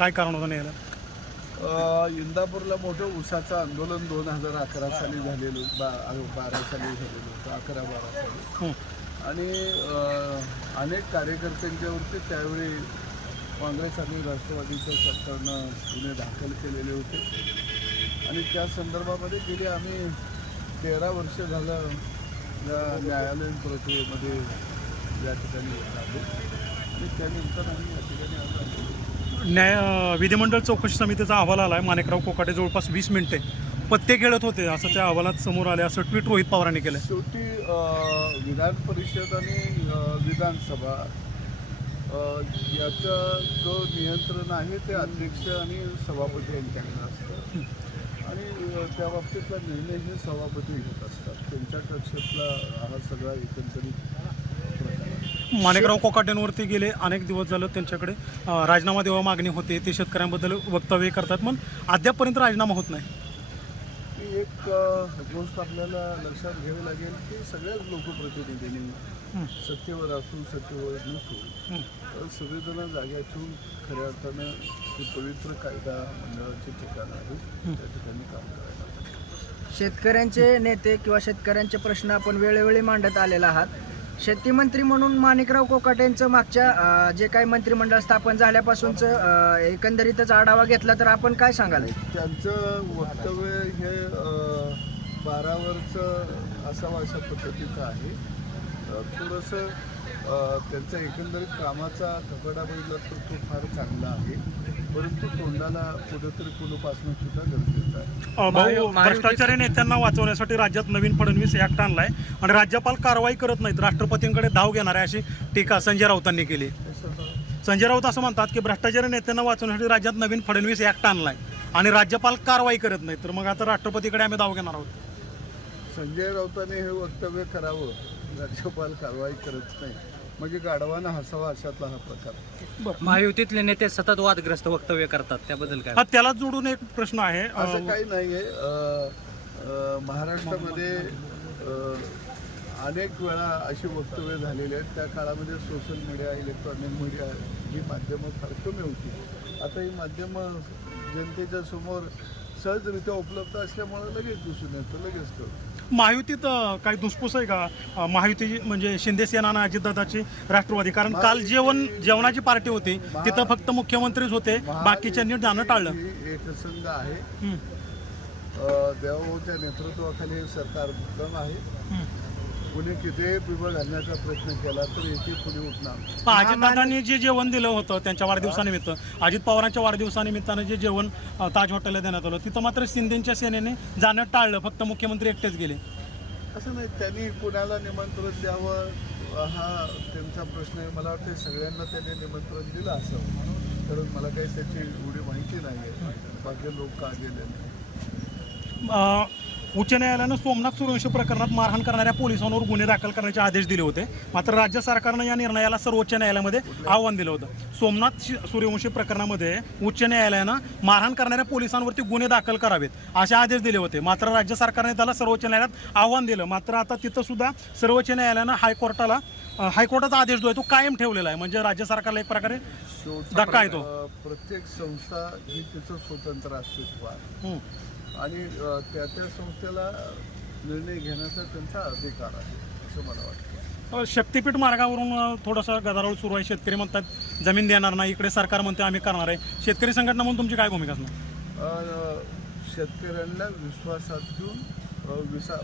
काय कारण होतं न्यायला? इंदापूरला मोठं ऊसाचं आंदोलन 2011 साली झालेलं, 12 साली झालेलं होतं, 11-12 साली. आणि अनेक कार्यकर्त्यांच्यावरती त्यावेळी काँग्रेस आणि राष्ट्रवादीच्या सरकारनं गुन्हे दाखल केलेले होते. आणि त्या संदर्भामध्ये गेली आम्ही 13 वर्ष झालं या न्यायालयीन प्रक्रियेमध्ये या ठिकाणी आलो. आणि त्यानंतर आम्ही या ठिकाणी आलो. विधिमंडळ चौकशी समितीचा अहवाल आला आहे. माणिकराव कोकाटे जवळपास 20 मिनिटे पत्ते खेळत होते असं त्या अहवालात समोर आले, असं ट्विट रोहित पवारांनी केलं. शेवटी विधान परिषद आणि विधानसभा याचं जो नियंत्रण आहे ते अध्यक्ष आणि सभापती यांच्याकडे असतं. आणि त्या बाबतीतला निर्णय हे सभापती घेत असतात. त्यांच्या कक्षातला हा सगळा एकंदरीत माणिकराव कोकाटेंवरती गेले अनेक दिवस झालं त्यांच्याकडे राजीनामा देवा मागणी होते. ते शेतकऱ्यांबद्दल वक्तव्य करतात, पण अद्यापपर्यंत राजीनामा होत नाही. एक गोष्ट आपल्याला लक्षात घ्यावी लागेल की सगळ्याच लोकप्रतिनिधींनी सत्तेवर असून सत्तेवर नसून सगळेजण जाग्या ठेवून खऱ्या अर्थानं हे पवित्र कायदा मंडळाचे ठिकाण आहे त्या ठिकाणी काम करायला. शेतकऱ्यांचे नेते किंवा शेतकऱ्यांचे प्रश्न आपण वेळोवेळी मांडत आलेला आहात. शेती मंत्री म्हणून माणिकराव कोकाटेंचं मागच्या जे काही मंत्रिमंडळ स्थापन झाल्यापासूनचं एकंदरीतच आढावा घेतला तर आपण काय सांगाल? त्यांचं वक्तव्य हे 12वरचं असावं अशा पद्धतीचं आहे. थोडंसं त्यांचा एकंदरीत कामाचा कपडा बघितला तर तो फार चांगला आहे, परंतु तोंडाला कुठेतरी कुलूप असणं सुद्धा गरजेचं आहे. भ्रष्टाचारी नेत्यांना वाचवण्यासाठी राज्यात नवीन फडणवीस ऍक्ट आणलाय आणि राज्यपाल कारवाई करत नाहीत, राष्ट्रपतींकडे धाव घेणार आहे अशी टीका संजय राऊतांनी केली. संजय राऊत असं म्हणतात की भ्रष्टाचारी नेत्यांना वाचवण्यासाठी राज्यात नवीन फडणवीस ऍक्ट आणलाय आणि राज्यपाल कारवाई करत नाहीत, तर मग आता राष्ट्रपतीकडे आम्ही धाव घेणार आहोत. संजय राऊतांनी हे वक्तव्य करावं, राज्यपाल कारवाई करत नाही म्हणजे गाढवानं हसावा अशातला हा प्रकार. महायुतीतले नेते सतत वादग्रस्त वक्तव्य करतात, त्याबद्दल काय? त्याला जोडून एक प्रश्न आहे. असं काही नाही आहे. महाराष्ट्रामध्ये अनेक वेळा अशी वक्तव्य झालेली आहेत. त्या काळामध्ये सोशल मीडिया, इलेक्ट्रॉनिक मीडिया ही माध्यमं फार कमी होती. आता ही माध्यमं जनतेच्या समोर सहजरित्या उपलब्ध असल्यामुळे लगेच दिसून येतं, लगेच कळतं. महायुतीत काही दुसपूस आहे का? महायुती म्हणजे शिंदे सेना आणि अजितदादाची राष्ट्रवादी, कारण काल जेवणाची पार्टी होती तिथं फक्त मुख्यमंत्रीच होते, बाकीच्यांनी जाणं टाळलं. एकसंघ आहे. देवाभाऊच्या नेतृत्वाखाली सरकार उत्तम आहे. कुणी कितीही बिबळ घालण्याचा प्रयत्न केला तर येथे कुणी उठणार. अजितदादांनी जे जेवण दिलं होतं त्यांच्या वाढदिवसानिमित्त, अजित पवारांच्या वाढदिवसानिमित्तानं जे जेवण ताज हॉटेलला देण्यात आलं तिथं मात्र शिंदेच्या सेनेने जाणं टाळलं, फक्त मुख्यमंत्री एकटेच गेले. असं नाही, त्यांनी कुणाला निमंत्रण द्यावं हा त्यांचा प्रश्न आहे. मला वाटतं सगळ्यांना त्यांनी निमंत्रण दिलं असावं, कारण मला काही त्याची एवढी माहिती नाही आहे बाकी लोक का गेले नाही. उच्च न्यायालयानं सोमनाथ सूर्यवंशी प्रकरणात मारहाण करणाऱ्या पोलिसांवर गुन्हे दाखल करण्याचे आदेश दिले होते, मात्र राज्य सरकारनं या निर्णयाला सर्वोच्च न्यायालयामध्ये आव्हान दिलं होतं. सोमनाथ सूर्यवंशी प्रकरणामध्ये उच्च न्यायालयानं मारहाण करणाऱ्या पोलिसांवरती गुन्हे दाखल करावेत असे आदेश दिले होते, मात्र राज्य सरकारने त्याला सर्वोच्च न्यायालयात आव्हान दिलं. मात्र आता तिथं सुद्धा सर्वोच्च न्यायालयानं हायकोर्टाचा आदेश जो आहे तो कायम ठेवलेला आहे, म्हणजे राज्य सरकारला एक प्रकारे धक्का आहे तो. प्रत्येक संस्था ही तिचं स्वतंत्र अस्तित्व आहे आणि त्या संस्थेला निर्णय घेण्याचा त्यांचा अधिकार आहे असं मला वाटतं. शक्तीपीठ मार्गावरून थोडासा गदारोळ सुरू आहे. शेतकरी म्हणतात जमीन देणार नाही, इकडे सरकार म्हणते आम्ही करणार आहे. शेतकरी संघटना म्हणून तुमची काय भूमिका असणार? शेतकऱ्यांना विश्वासात घेऊन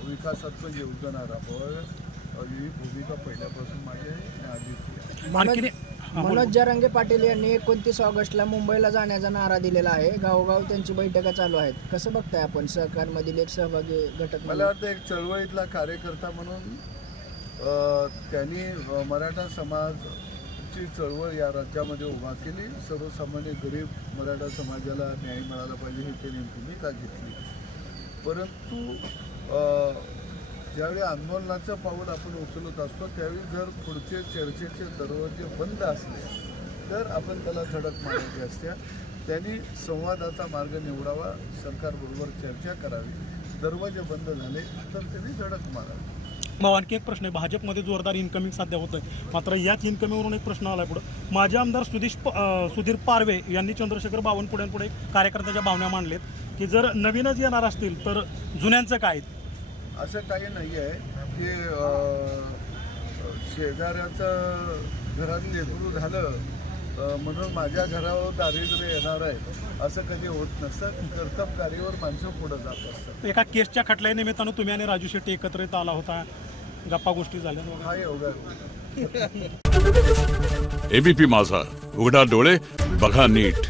विकासात्मक योजना राबवाव्या ही भूमिका पहिल्यापासून माझी आहे. मनोज जरांगे पाटील यांनी 29 ऑगस्टला मुंबईला जाण्याचा नारा दिलेला आहे. गावोगाव त्यांची बैठका चालू आहेत. कसं बघताय आपण सरकारमधील एक सहभागी घटक? मला वाटतं एक चळवळीतला कार्यकर्ता म्हणून त्यांनी मराठा समाजाची चळवळ या राज्यामध्ये उभा केली. सर्वसामान्य गरीब मराठा समाजाला न्याय मिळाला पाहिजे ही त्यांनी भूमिका घेतली. परंतु ज्यावेळी आंदोलनाचं पाऊल आपण उचलत असतो त्यावेळी जर पुढचे चर्चेचे दरवाजे बंद असले तर आपण त्याला धडक मारायची असते. त्यांनी संवादाचा मार्ग निवडावा, सरकारबरोबर चर्चा करावी. दरवाजे बंद झाले तर त्यांनी धडक मारावी. मग आणखी एक प्रश्न आहे, भाजपमध्ये जोरदार इन्कमिंग सध्या होतं आहे, मात्र याच इन्कमिंगवरून एक प्रश्न आला पुढं. माजी आमदार सुधीर पारवे यांनी चंद्रशेखर बावनकुळेंपुढे कार्यकर्त्याच्या भावना मांडलेत की जर नवीनच येणार असतील तर जुन्यांचं काय? असं काही नाही आहे की शेजाऱ्याचं घरात लेकरू झालं म्हणून माझ्या घरावर दारिद्र्य येणार आहे असं कधी होत नसतं. कर्तबगारीवर माणसं पुढं जात असतात. एका केसच्या खटल्या निमित्तानं तुम्ही आणि राजू शेट्टी एकत्रित आला होता, गप्पा गोष्टी झाल्या वगैरे. हा योगा एबीपी माझा, उघडा डोळे बघा नीट.